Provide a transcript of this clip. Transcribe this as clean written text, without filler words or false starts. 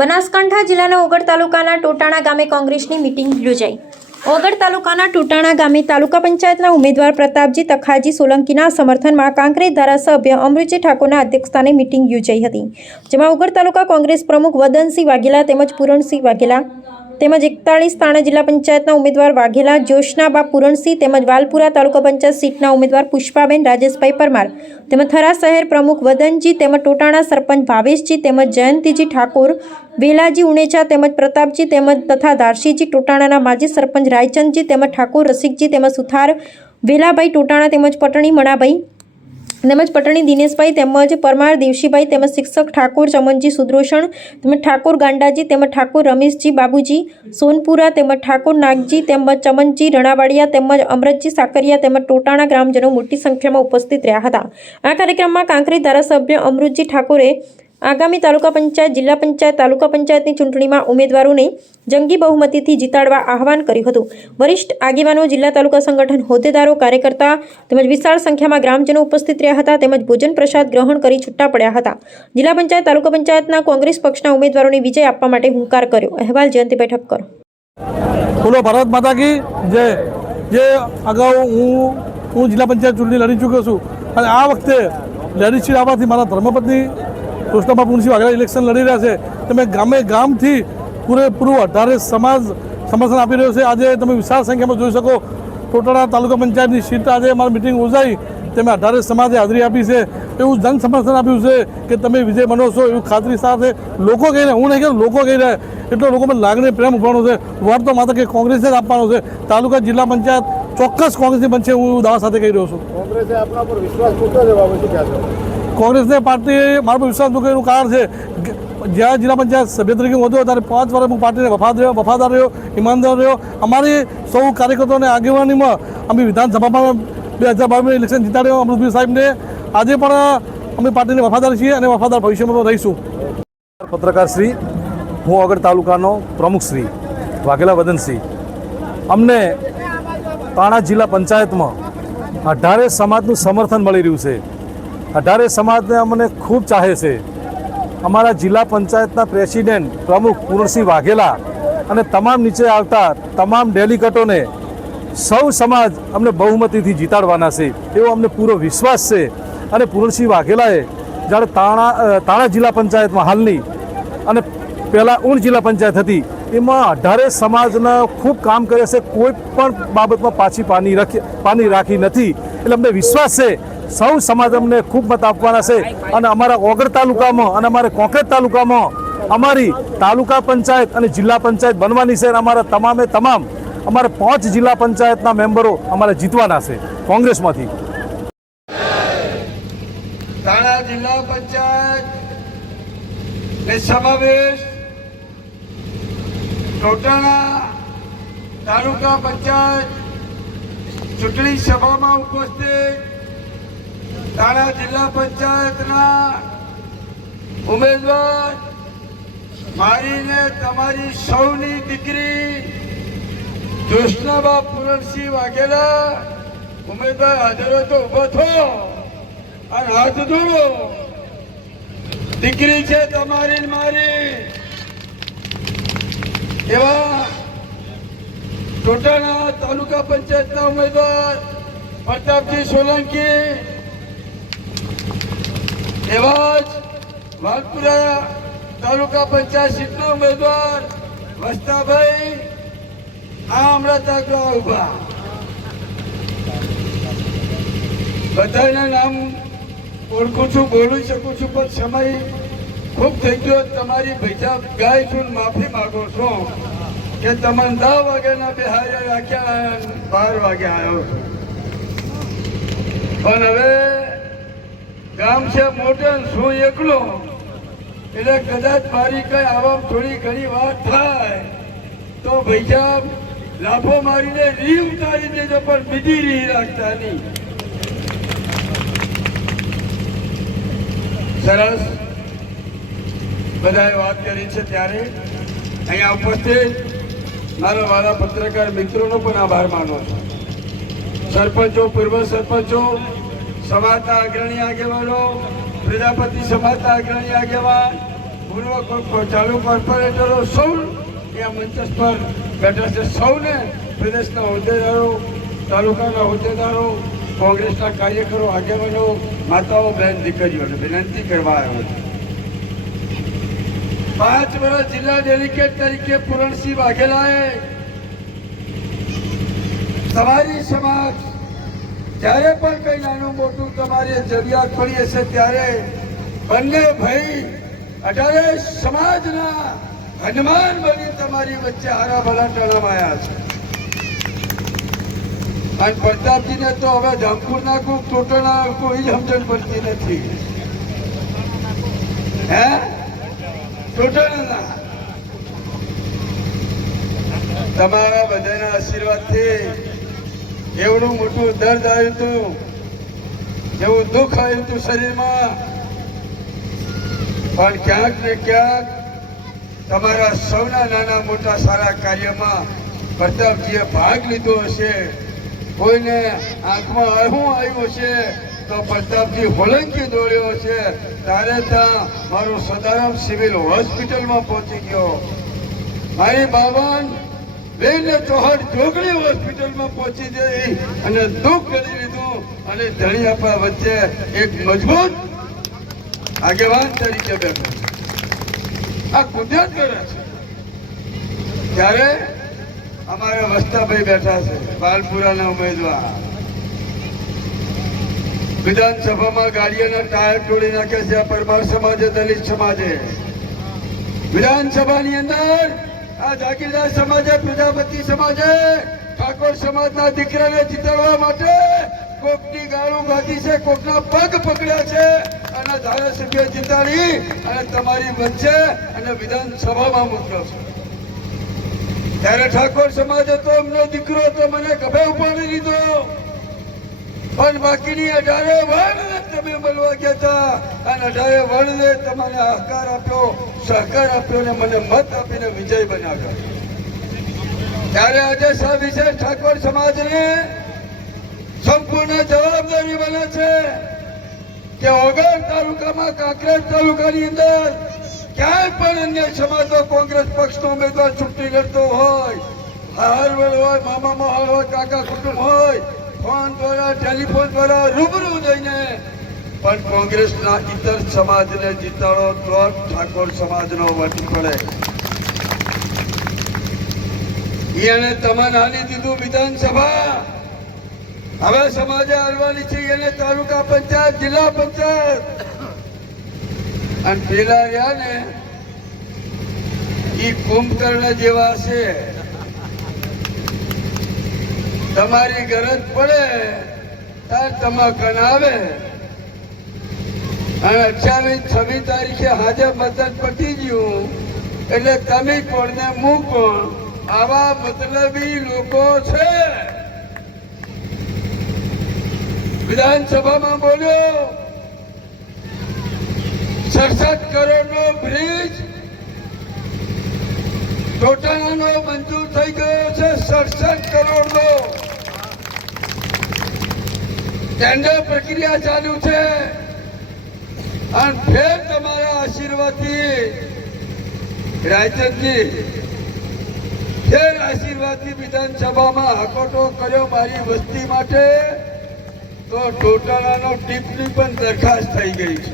બનાસકાંઠા જિલ્લાના ઓગળ તાલુકાના ટોટાણા ગામે કોંગ્રેસની મીટિંગ યોજાઈ। ઓગળ તાલુકાના ટોટાણા ગામે તાલુકા પંચાયતના ઉમેદવાર પ્રતાપજી તખાજી સોલંકીના સમર્થનમાં કાંકરેજ ધારાસભ્ય અમૃતજી ઠાકોરના અધ્યક્ષસ્થાને મીટિંગ યોજાઈ હતી, જેમાં ઓગળ તાલુકા કોંગ્રેસ પ્રમુખ વદનસિંહ વાઘેલા તેમજ પૂરણસિંહ વાઘેલા તેમજ 41 તાણા જિલ્લા પંચાયતના ઉમેદવાર વાઘેલા જ્યોત્સનાબા પૂરણસિંહ તેમજ વાલપુરા તાલુકા પંચાયત સીટના ઉમેદવાર પુષ્પાબેન રાજેશભાઈ પરમાર તેમજ થરા શહેર પ્રમુખ વદનજી તેમજ ટોટાણા સરપંચ ભાવેશજી તેમજ જયંતિજી ઠાકોર વેલાજી ઉણેચા તેમજ પ્રતાપજી તેમજ તથા ધારસીજી ટોટાણાના માજી સરપંચ રાયચંદજી તેમજ ઠાકોર રસિકજી તેમજ સુથાર વેલાભાઈ ટોટાણા તેમજ પટણી મણાભાઈ તેમજ પટણી દિનેશભાઈ તેમજ પરમાર દેવશીભાઈ તેમજ શિક્ષક ઠાકોર ચમનજી સુદ્રોષણ તેમજ ઠાકોર ગાંડાજી તેમજ ઠાકોર રમેશજી બાબુજી સોનપુરા તેમજ ઠાકોર નાગજી તેમજ ચમનજી રણાવાડિયા તેમજ અમરતજી સાકરિયા તેમજ ટોટાણા ગ્રામજનો મોટી સંખ્યામાં ઉપસ્થિત રહ્યા હતા। આ કાર્યક્રમમાં કાંકરેજ ધારાસભ્ય અમૃતજી ઠાકોરે આગામી તાલુકા પંચાયત, જિલ્લા પંચાયત, તાલુકા પંચાયતની ચૂંટણીમાં ઉમેદવારોને જંગી બહુમતીથી જીતાડવા આહવાન કર્યું હતું। વરિષ્ઠ આગેવાનો, જિલ્લા તાલુકા સંગઠન હોદ્દેદારો, કાર્યકર્તા તેમજ વિશાળ સંખ્યામાં ગ્રામજનો ઉપસ્થિત રહ્યા હતા તેમજ ભોજન પ્રસાદ ગ્રહણ કરી છૂટા પડ્યા હતા। જિલ્લા પંચાયત, તાલુકા પંચાયતના કોંગ્રેસ પક્ષના ઉમેદવારોને વિજય આપવા માટે હુંકાર કર્યો। અહેવાલ જયંતિભાઈ ઠક્કર। બોલો ભારત માતા કી જય। જે અગાઉ હું જિલ્લા પંચાયત ચૂંટણી લડી ચૂક્યો છું અને આ વખતે લેડીઝ સીટ આવવાથી મારા ધર્મપત્ની જ્યોત્સનાબા પૂરણસિંહ વાઘેલા ઇલેક્શન લડી રહ્યા છે। તમે ગામે ગામથી પૂરેપૂરું 18 સમાજ સમર્થન આપી રહ્યો છે। આજે તમે વિશાળ સંખ્યામાં જોઈ શકો, ટોટાણા તાલુકા પંચાયતની સીટ આજે અમારી મિટિંગ યોજાઈ, તમે 18 સમાજે હાજરી આપી છે, એવું જન સમર્થન આપ્યું છે કે તમે વિજય બનો છો એવું ખાતરી સાથે લોકો કહી રહ્યા, હું નહીં કહું, લોકો કહી રહ્યા, એટલો લોકોમાં લાગણી પ્રેમ ઉભરવાનો છે। વોટ તો માત્ર કે કોંગ્રેસને જ આપવાનો છે। તાલુકા જિલ્લા પંચાયત ચોક્કસ કોંગ્રેસની બનશે, હું દાવા સાથે કહી રહ્યો છું। કોંગ્રેસે આપણા પર વિશ્વાસ મૂક્યો છે બાબુ, શું કહેશો? કોંગ્રેસને પાર્ટી મારા પર વિશ્વાસ મૂકે એનું કારણ છે, જ્યાં જિલ્લા પંચાયત સભ્ય તરીકે હું હતો ત્યારે 5 વર્ષ હું પાર્ટીને વફાદાર રહ્યો, ઈમાનદાર રહ્યો। અમારી સૌ કાર્યકર્તાઓને આગેવાનીમાં અમે વિધાનસભામાં 2022 ઇલેક્શન જીતાડ્યો અમૃતભાઈ સાહેબને। આજે પણ અમે પાર્ટીને વફાદાર છીએ અને વફાદાર ભવિષ્યમાં પણ રહીશું। પત્રકાર શ્રી, હું ઓગળ તાલુકાનો પ્રમુખ શ્રી વાઘેલા વદનસિંહ, અમને તાણા જિલ્લા પંચાયતમાં 18 સમાજનું સમર્થન મળી રહ્યું છે। 18 સમાજને અમને ખૂબ ચાહે છે। અમારા જિલ્લા પંચાયતના પ્રેસિડેન્ટ પ્રમુખ પૂરણસિંહ વાઘેલા અને તમામ નીચે આવતા તમામ ડેલિગેટોને સૌ સમાજ અમને બહુમતીથી જીતાડવાના છે એવો અમને પૂરો વિશ્વાસ છે। અને પૂરણસિંહ વાઘેલાએ જ્યારે તાણા જિલ્લા પંચાયતમાં હાલની અને પહેલાં ઊણ જિલ્લા પંચાયત હતી એમાં 18 સમાજના ખૂબ કામ કરે છે, કોઈ પણ બાબતમાં પાછી પાની રાખી નથી। એટલે અમને વિશ્વાસ છે સૌ સમાજ અમને ખૂબ મત આપવાના છે। અને અમારા ઓગળ તાલુકામાં અને અમારે કોંકરેજ તાલુકામાં અમારી તાલુકા પંચાયત અને જિલ્લા પંચાયત બનવાની છે। અને અમારા તમામ અમારે 5 જિલ્લા પંચાયતના મેમ્બરો અમારે જીતવાના છે કોંગ્રેસમાંથી। તાણા જિલ્લા પંચાયત ને સમાવેશ ટોટાણા તાલુકા પંચાયત ચૂંટણી સભામાં ઉપસ્થિત તાણા જિલ્લા પંચાયતના ઉમેદવાર મારીને તમારી સૌની દીકરી જ્યોત્સનાબા પૂરણસિંહ વાઘેલા ઉમેદવાર હાજર હોય તો ઉભો થો અને હાથ જોડો। દીકરી છે તમારી મારી એવા ટોટાણા તાલુકા પંચાયતના ઉમેદવાર પ્રતાપજી સોલંકી, એવા જ વાલપુરા તાલુકા પંચાયત સીટના ઉમેદવાર વસ્તાભાઈ આ હમણાં તક ઉભા, બધાના નામ ઓળખું છું, બોલી શકું છું, પણ સમય ખૂબ થઈ ગયો। તમારી ભૈજા ગાય છું, માફી માંગો છો કે તમને 10 વાગ્યાના બિહારી રાખ્યા, 12 વાગે આવ્યો છું, પણ હવે ગામ છે મોટે, શું એકલો, એટલે કદાચ મારી કઈ આવામાં થોડી ઘણી વાત થાય તો ભૈયા લાફો મારીને રી ઉતારી દેજો, પણ બીજી રી રાખતા નહીં। સરસ બધાએ વાત કરી છે, ત્યારે અહીંયા ઉપસ્થિત મારા વાલા પત્રકાર મિત્રોનો પણ આભાર માનો છું। સરપંચો, પૂર્વ સરપંચો, સમાજના અગ્રણી આગેવાનો, પ્રજાપતિ સમાજના અગ્રણી આગેવાન, પૂર્વ ચાલુ કોર્પોરેટરો સૌ એ આ મંચ પર બેઠા છે. સૌને પ્રદેશના હોદ્દેદારો, તાલુકાના હોદ્દેદારો, કોંગ્રેસના કાર્યકરો, આગેવાનો, માતાઓ, બહેન, દીકરીઓને વિનંતી કરવા આવ્યો છે. 5 વર્ષ જિલ્લા ડેલિગેટ તરીકે પૂરણસિંહ વાઘેલાએ તમારી સમાજ જ્યારે પણ કઈ નાનું મોટું તમારી જરૂરિયાત પડી હશે ત્યારે બંને ભાઈ 18 સમાજના હનુમાન બની તમારી વચ્ચે હારા ભલા ટણામાયા છે. અને પ્રતાપજીને તો હવે ધામપુર નાખું, ટોટો નાખું એ સમજણ પડતી નથી. હે ટોટો ના તમારા બધાના આશીર્વાદથી એવડું મોટું દર્દ આવ્યું હતું, એવું દુઃખ આવ્યું હતું શરીરમાં, પણ ક્યાંક ને ક્યાંક તમારા સૌના નાના મોટા સારા કાર્યમાં પ્રતાપજીએ ભાગ લીધો હશે. કોઈને આંખમાં આહું આવ્યું હશે તો પ્રતાપજી હોલંકી દોડ્યો છે. ત્યારે ત્યાં મારું સદારામ સિવિલ હોસ્પિટલમાં પહોંચી ગયો. મારી બાવન બેનને ચોહડ જોગણી હોસ્પિટલમાં પહોંચી જઈ અને દુઃખ કરી લીધું અને ધણી આપણા વચ્ચે એક મજબૂત આગેવાન તરીકે બેઠો. આ કુદરત કરે છે. ત્યારે અમારા વસ્તાભાઈ બેઠા છે, બાલપુરાના ઉમેદવાર. વિધાનસભામાં ગાડીઓના ટાયર તોડી નાખે છે પરમાર સમાજે, દલિત સમાજે. વિધાનસભાની અંદર આ જાગીરદાર સમાજે, પ્રજાપતિ સમાજે ઠાકોર સમાજના દીકરાને જીતાડવા માટે કોકની ગાળું ગાધી છે, કોકના પગ પકડ્યા છે અને ધારાસભ્ય જીતાડી અને તમારી વચ્ચે અને વિધાનસભામાં મોકલ્યો છે. ત્યારે ઠાકોર સમાજે તો એમનો દીકરો તો મને ગભે ઉપાડી લીધો, પણ બાકીની 18 વર્ણને તમે મળવા ગયા હતા અને 18 વર્ણને તમને આકાર આપ્યો, સહકાર આપ્યો અને મને મત આપીને વિજય બનાવ્યો. ત્યારે આજે સવિશેષ ઠાકોર સમાજને સંપૂર્ણ જવાબદારી બને છે કે વગર તાલુકામાં, કાંકરેજ તાલુકાની અંદર ક્યાંય પણ અન્ય સમાજો કોંગ્રેસ પક્ષનો ઉમેદવાર ચૂંટણી લડતો હોય, હારવડ હોય, મામા મહાલ હોય, કાકા કુટુંબ હોય, ફોન દ્વારા, ટેલિફોન દ્વારા રૂબરૂ જઈને પણ કોંગ્રેસના ઇતર સમાજને જીતાડો તો ઠાકોર સમાજનો વટ પડે. એને તમને હાલી દીધું વિધાનસભા. હવે સમાજે હાલવાની છે એને તાલુકા પંચાયત, જિલ્લા પંચાયત. અને પેલા રહ્યા ને એ કુંભકર્ણ જેવા છે. તમારી ગરજ પડે ત્યારે તમાકન આવે અને 28-26 તારીખે હાજર મતદાન પતી ગયું એટલે તમે કોણને મૂકો. આવા મતલબી લોકો છે. વિધાનસભામાં બોલ્યો 67 કરોડનો બ્રિજ ટોટાણાનો મંજૂર થઈ ગયો છે. 67 કરોડનો ટેન્ડર પ્રક્રિયા ચાલુ છે. અને ફેર તમારા આશીર્વાદથી રાયચંદજી ફેર આશીર્વાદથી વિધાનસભામાં હાકોટો કર્યો મારી વસ્તી માટે, તો ટોટાણાનો ટીપની પણ દરખાસ્ત થઈ ગઈ છે.